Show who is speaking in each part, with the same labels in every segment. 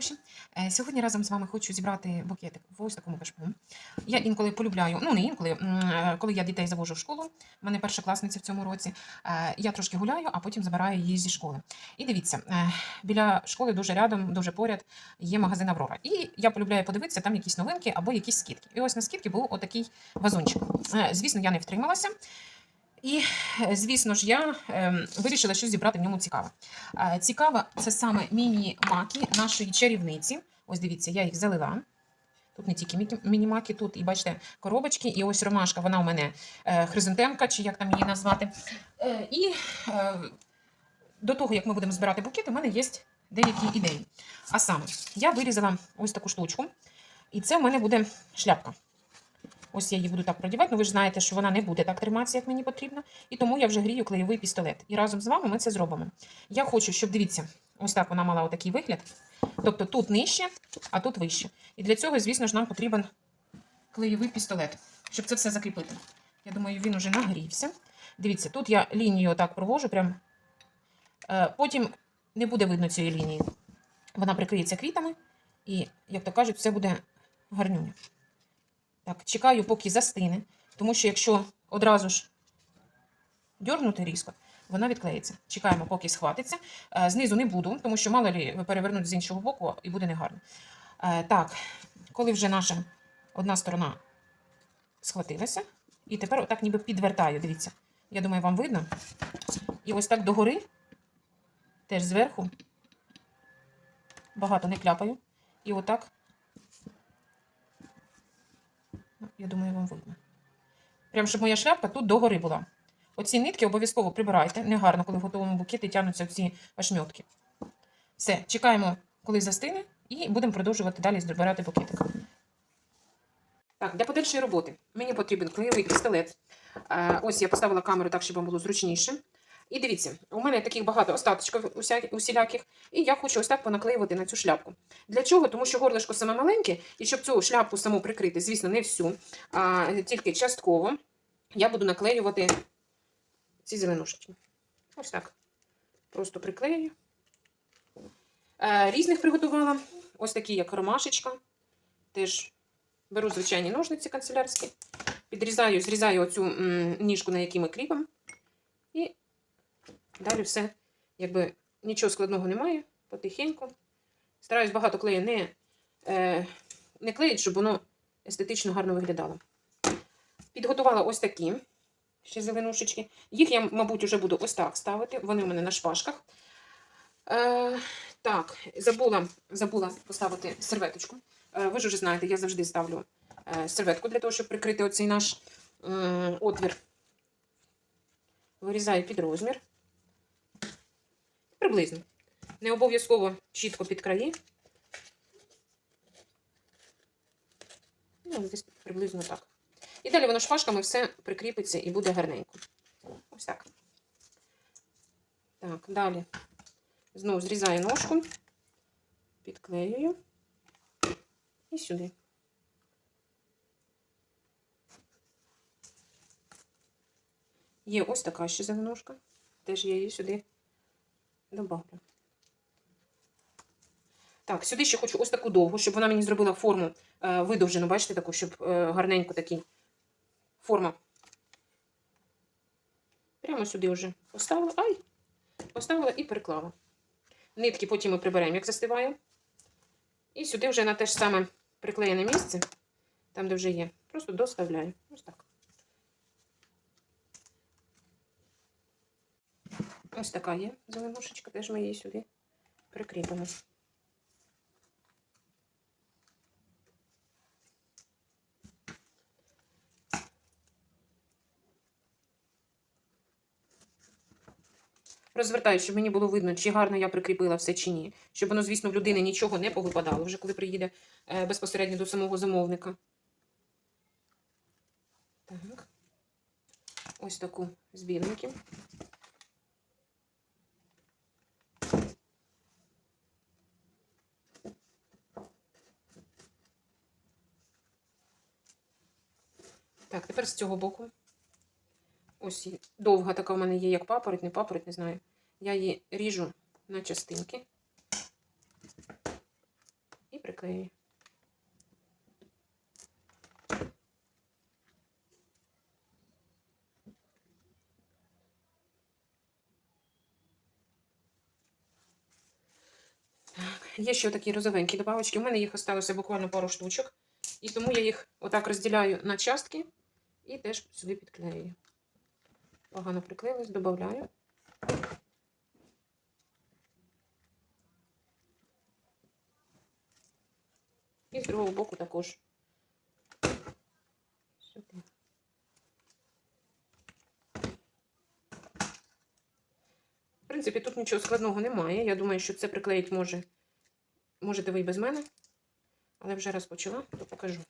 Speaker 1: хороші. Е, Сьогодні разом з вами хочу зібрати букетик в ось такому кашпу. Я інколи полюбляю, ну не інколи, е, коли я дітей завожу в школу, в мене перша класниця в цьому році, е, я трошки гуляю, а потім забираю її зі школи. І дивіться, біля школи дуже рядом, дуже поряд є магазин Аврора. І я полюбляю подивитися там якісь новинки або якісь скидки. І ось на скидки був отакий вазончик. Звісно, я не втрималася. І, е, звісно ж, я ем, вирішила щось зібрати в ньому цікаве. Е, Цікаве це саме міні-маки нашої чарівниці. Ось дивіться, я їх залила. Тут не тільки міні-маки, тут і бачите коробочки, і ось ромашка, вона у мене е, хризантемка, чи як там її назвати. І до того, як ми будемо збирати букети, у мене є деякі ідеї. А саме, я вирізала ось таку штучку, і це в мене буде шляпка. Ось я її буду так продівати, ну ви ж знаєте, що вона не буде так триматися, як мені потрібно. І тому я вже грію клеєвий пістолет. І разом з вами ми це зробимо. Я хочу, щоб дивіться, ось так вона мала отакий вигляд. Тобто тут нижче, а тут вище. І для цього, звісно ж, нам потрібен клеєвий пістолет, щоб це все закріпити. Я думаю, він уже нагрівся. Дивіться, тут я лінію отак провожу, прям. Е, Потім не буде видно цієї лінії. Вона прикриється квітами, і, як то кажуть, все буде гарнюня. Так, чекаю, поки застине, тому що якщо одразу ж дьорнути різко, вона відклеїться. Чекаємо, поки схватиться. Е, Знизу не буду, тому що мало лі перевернути з іншого боку і буде негарно. Е, Так, коли вже наша одна сторона схватилася, і тепер отак ніби підвертаю. Дивіться. Я думаю, вам видно. І ось так догори, теж зверху, багато не кляпаю. І отак Ну, Я думаю, вам видно. Прям, щоб моя шляпка тут догори була. Оці нитки обов'язково прибирайте. Негарно, коли в готовому букеті тягнуться ці ошмьотки. Все, чекаємо, коли застине, і будемо продовжувати далі збирати букетик. Так, для подальшої роботи мені потрібен клеєвий пістолет. Е, Ось я поставила камеру так, щоб вам було зручніше. І дивіться, у мене таких багато остаточків усіляких, і я хочу ось так понаклеювати на цю шляпку. Для чого? Тому що горлишко саме маленьке, і щоб цю шляпку саму прикрити, звісно, не всю, а тільки частково, я буду наклеювати ці зеленушечки. Ось так. Просто приклею. Е, Різних приготувала. Ось такі, як ромашечка. Теж беру звичайні ножниці канцелярські, підрізаю, зрізаю оцю ніжку, на якій ми кріпимо. Далі все, якби нічого складного немає, потихеньку. Стараюсь багато клею не, е, не клеїть, щоб воно естетично гарно виглядало. Підготувала ось такі ще зеленушечки. Їх я, мабуть, вже буду ось так ставити. Вони у мене на шпажках. Е, так, забула, забула поставити серветочку. Е, ви ж вже знаєте, я завжди ставлю е, серветку для того, щоб прикрити оцей наш м, отвір. Вирізаю під розмір. Приблизно. Не обов'язково чітко під краї. Ну, десь приблизно так. І далі воно шпажками все прикріпиться і буде гарненько. Ось так. Так, далі. Знову зрізаю ножку, підклеюю і сюди. Є ось така ще зеленушка. Теж я її сюди добавлю. Так, сюди ще хочу ось таку довгу, щоб вона мені зробила форму е, видовжену, бачите, таку, щоб е, гарненько такий форма. Прямо сюди вже поставила. Ай! Поставила і переклала. Нитки потім ми приберемо, як застиває. І сюди вже на те ж саме приклеєне місце, там, де вже є. Просто доставляю. Ось так. Ось така є зеленушечка, теж ми її сюди прикріпимо. Розвертаю, щоб мені було видно, чи гарно я прикріпила все чи ні. Щоб воно, звісно, в людини нічого не повипадало, вже коли приїде е, безпосередньо до самого замовника. Так. Ось таку з біленьким. Так, тепер з цього боку. Ось довга така в мене є, як папороть, не папороть, не знаю. Я її ріжу на частинки. і приклею. Є ще такі розовенькі добавочки. У мене їх осталося буквально пару штучок. І тому я їх отак розділяю на частки і теж сюди підклею. Погано приклеїлось, додаю. І з другого боку також. Сюди. В принципі, тут нічого складного немає. Я думаю, що це приклеїть може. Можете ви і без мене. Але вже раз почала, то покажу.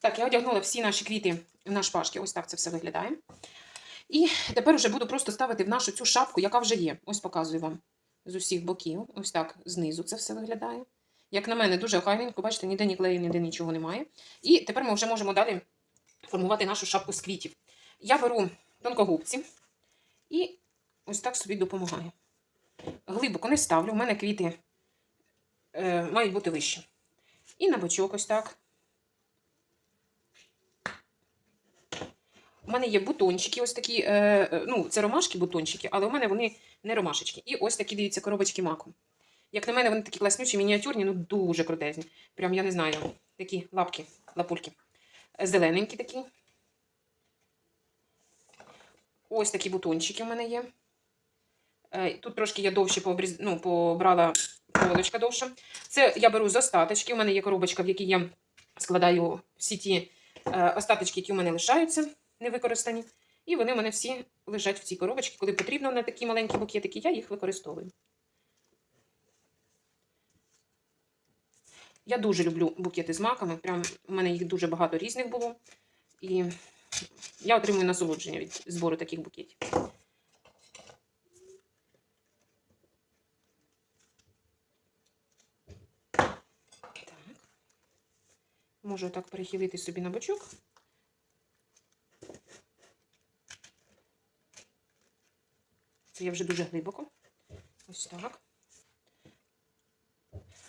Speaker 1: Так, я одягнула всі наші квіти на шпажки. Ось так це все виглядає. І тепер вже буду просто ставити в нашу цю шапку, яка вже є. Ось показую вам з усіх боків. Ось так знизу це все виглядає. Як на мене, дуже охайненько, бачите, ніде ні клею, ніде нічого немає. І тепер ми вже можемо далі формувати нашу шапку з квітів. Я беру тонкогубці і ось так собі допомагаю. Глибоко не ставлю, у мене квіти е, мають бути вищі. І на бочок ось так. У мене є бутончики, ось такі, е, е, ну, це ромашки бутончики, але у мене вони не ромашечки. І ось такі, дивіться, коробочки маку. Як на мене, вони такі класнючі, мініатюрні, ну дуже крутезні. Прям, я не знаю, такі лапки, лапульки. Зелененькі такі. Ось такі бутончики у мене є. Е, Тут трошки я довше пообріз... ну, побрала полочка довша. Це я беру з остаточки. У мене є коробочка, в якій я складаю всі ті е, остаточки, які у мене лишаються невикористані. І вони в мене всі лежать в цій коробочці. Коли потрібно на такі маленькі букетики, я їх використовую. Я дуже люблю букети з маками. Прям у мене їх дуже багато різних було. І я отримую насолодження від збору таких букетів. Так. Можу так перехилити собі на бочок. Це я вже дуже глибоко. Ось так.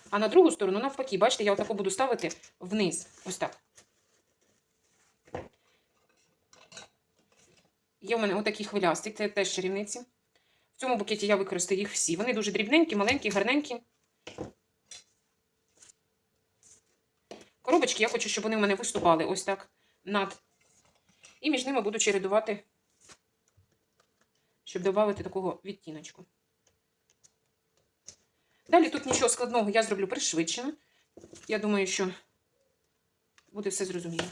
Speaker 1: А на другу сторону, навпаки, бачите, я отако буду ставити вниз. Ось так. Є у мене отакі хвилясті, це теж чарівниці. В цьому букеті я використаю їх всі. Вони дуже дрібненькі, маленькі, гарненькі. Коробочки я хочу, щоб вони в мене виступали ось так над. І між ними буду чередувати щоб додати такого відтіночку. Далі тут нічого складного я зроблю пришвидшено. Я думаю, що буде все зрозуміло.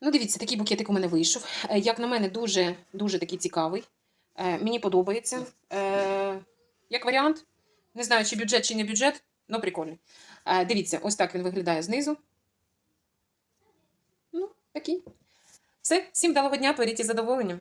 Speaker 1: Ну, дивіться, такий букетик у мене вийшов. Е, Як на мене, дуже, дуже такий цікавий. Е, Мені подобається. Е, Як варіант, не знаю, чи бюджет, чи не бюджет, але прикольний. Дивіться, ось так він виглядає знизу. Ну, такий. Все, всім вдалого дня, творіть із задоволенням.